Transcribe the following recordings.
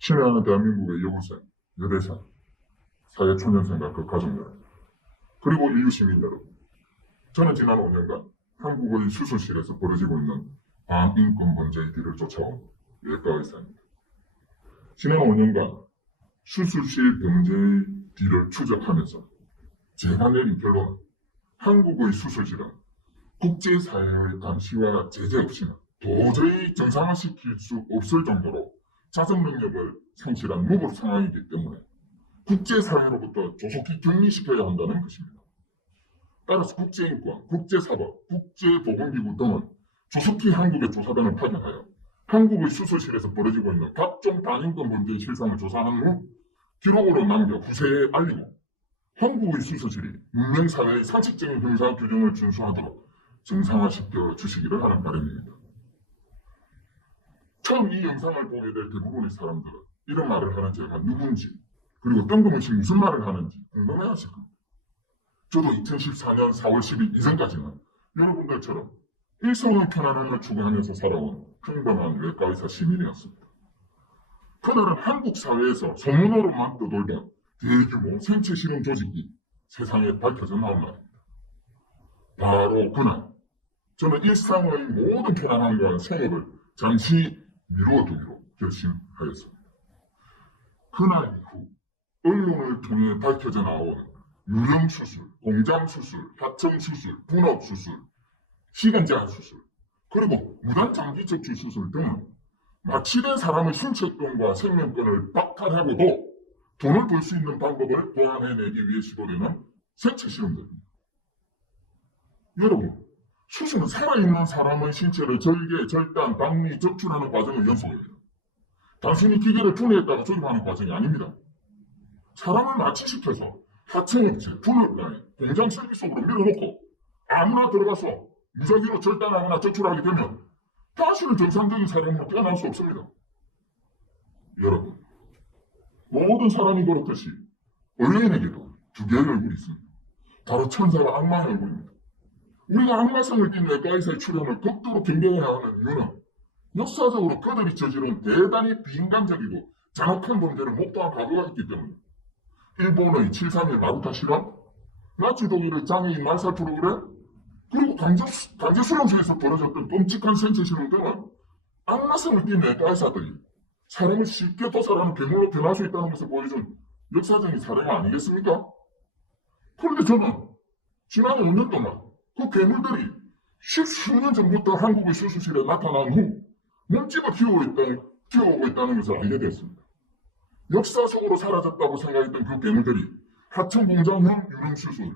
친애하는 대한민국의 여고생, 여대생, 사회초년생과 그 가족 여러분, 그리고 인류 시민 여러분, 저는 지난 5년간 한국의 수술실에서 벌어지고 있는 반인권 범죄의 뒤를 쫓아온 외과 의사입니다. 지난 5년간 수술실 범죄의 뒤를 추적하면서 제가 내린 결론은 한국의 수술실은 국제사회의 감시와 제재 없이는 도저히 정상화시킬 수 없을 정도로 자정 능력을 상실한 무법 상황이기 때문에 국제사회로부터 조속히 격리시켜야 한다는 것입니다. 따라서 국제인권, 국제사법, 국제보건기구 등은 조속히 한국의 조사단을 파견하여 한국의 수술실에서 벌어지고 있는 각종 반인권 범죄의 실상을 조사한 후 기록으로 남겨 후세에 알리고 한국의 수술실이 문명사회의 상식적인 형사 규정을 준수하도록 정상화시켜 주시기를 하는 바람입니다. 처음 이 영상을 보게 될 대부분의 사람들은 이런 말을 하는 제가 누군지 그리고 뜬금없이 무슨 말을 하는지 궁금해하실 겁니다. 저도 2014년 4월 10일 이전까지는 여러분들처럼 일상의 편안함을 추구하면서 살아온 평범한 외과의사 시민이었습니다. 그날은 한국 사회에서 소문으로만 떠돌던 대규모 생체 실험 조직이 세상에 밝혀져 나온 날입니다. 바로 그날 저는 일상의 모든 편안함과 생업을 잠시 미루어두기로 결심하였습니다. 그날 이후 언론을 통해 밝혀져 나온 유령수술, 공장수술, 하청수술, 분업수술, 시간제한수술, 그리고 무단장기척추수술 등은 마취된 사람의 신체권과 생명권을 박탈하고도 돈을 벌 수 있는 방법을 보완해내기 위해 시도되는 생체 실험들입니다. 여러분, 수술은 살아있는 사람의 신체를 절개, 절단, 박리, 적출하는 과정의 연속입니다. 단순히 기계를 분해했다가 조립하는 과정이 아닙니다. 사람을 마취시켜서 하청업체, 분업라인, 공장 설비 속으로 밀어넣고 아무나 들어가서 무작위로 절단하거나 적출하게 되면 다시는 정상적인 사람으로 태어날 수 없습니다. 여러분, 모든 사람이 그렇듯이 의뢰인에게도 두 개의 얼굴이 있습니다. 바로 천사와 악마의 얼굴입니다. 우리가 악마성을 띤 외과의사의 출현을 극도로 경계해야 하는 이유는 역사적으로 그들이 저지른 대단히 비인간적이고 잔혹한 범죄를 목도한 과거가 있기 때문입니다. 일본의 731 마루타 실험, 나치 독일의 장애인 말살 프로그램, 그리고 강제 수용소에서 벌어졌던 끔찍한 생체 실험 등은 악마성을 띤 외과의사들이 사람을 쉽게 도살하는 괴물로 변할 수 있다는 것을 보여준 역사적인 사례가 아니겠습니까? 그런데 저는 지난 5년 동안 그 괴물들이 10수년 전부터 한국의 수술실에 나타난 후 몸집을 키워오고 있다는 것을 알게 됐습니다. 역사 속으로 사라졌다고 생각했던 그 괴물들이 하청공장형 유령수술,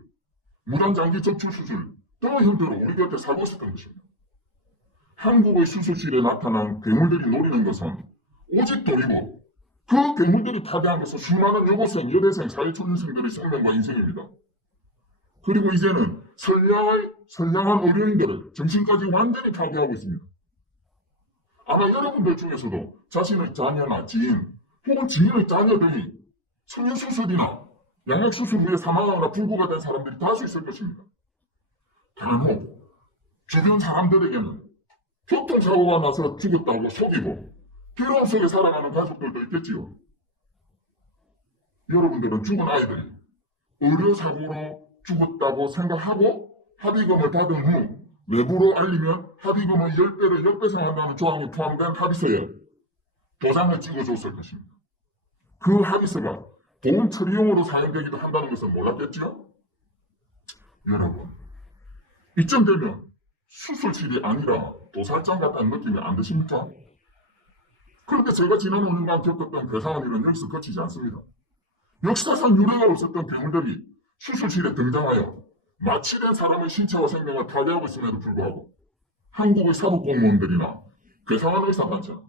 무단장기 적출수술 등의 형태로 우리 곁에 살고 있었던 것입니다. 한국의 수술실에 나타난 괴물들이 노리는 것은 오직 돈이고 그 괴물들이 파괴한 것은 수많은 여고생, 여대생, 사회초년생들의 생명과 인생입니다. 그리고 이제는 선량한 의료인들을 정신까지 완전히 파괴하고 있습니다. 아마 여러분들 중에서도 자신의 자녀나 지인 혹은 지인의 자녀들이 성형수술이나 양악수술 후에 사망하거나 불구가 된 사람들이 다수 있을 것입니다. 간혹 주변 사람들에게는 교통사고가 나서 죽었다고 속이고 괴로움 속에 살아가는 가족들도 있겠지요. 여러분들은 죽은 아이들이 의료사고로 죽었다고 생각하고 합의금을 받은 후 외부로 알리면 합의금의 10배를 역배상한다는 조항이 포함된 합의서에 도장을 찍어줬을 것입니다. 그 합의서가 보험 처리용으로 사용되기도 한다는 것을 몰랐겠죠? 여러분, 이쯤 되면 수술실이 아니라 도살장 같다는 느낌이 안 드십니까? 그런데 제가 지난 5년간 겪었던 괴상한 일은 여기서 그치지 않습니다. 역사상 유례가 없었던 괴물들이 수술실에 등장하여 마취된 사람의 신체와 생명을 파괴하고 있음에도 불구하고 한국의 사법공무원들이나 괴상한 의사단체는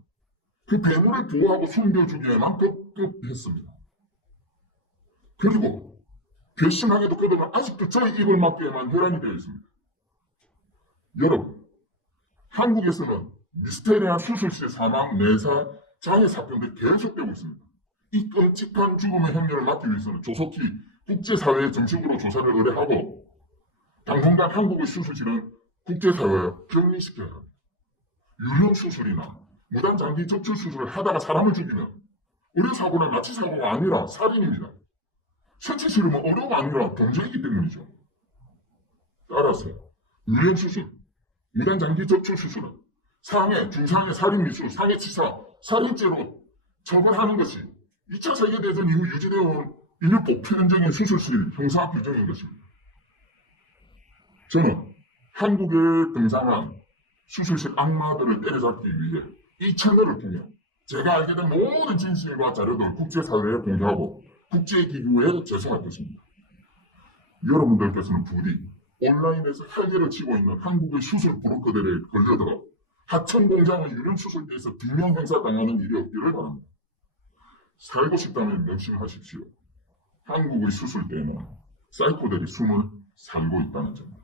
그 괴물을 보호하고 숨겨주기 위해만 급급했습니다. 그리고 괘씸하게도 그들은 아직도 저희 입을 막기에만 혈안이 되어 있습니다. 여러분, 한국에서는 미스테리한 수술실 사망, 내사, 장애 사건들이 계속되고 있습니다. 이 끔찍한 죽음의 행렬을 막기 위해서는 조속히 국제사회에 정식으로 조사를 의뢰하고 당분간 한국의 수술실은 국제사회에 격리시켜야 합니다. 유령수술이나 무단장기 적출수술을 하다가 사람을 죽이면 의료사고나 나치사고가 아니라 살인입니다. 신체 실험은 의료가 아니라 범죄이기 때문이죠. 따라서 유형수술, 미간장기 적출 수술은 상해, 중상해 살인미수, 상해치사, 살인죄로 처벌하는 것이 2차 세계대전 이후 유지되어 온 인류 보편적인 수술실 형사 규정인 것입니다. 저는 한국에 등장한 수술실 악마들을 때려잡기 위해 이 채널을 통해 제가 알게 된 모든 진실과 자료들을 국제사회에 공개하고 국제기구에 제공할 것입니다. 여러분들께서는 부디 온라인에서 헬게를 치고 있는 한국의 수술 브로커들에 걸려들어 하천 공장의 유령 수술대에서 비명 행사당하는 일이 없기를 바랍니다. 살고 싶다면 명심하십시오. 한국의 수술대에는 사이코들이 숨을 살고 있다는 점.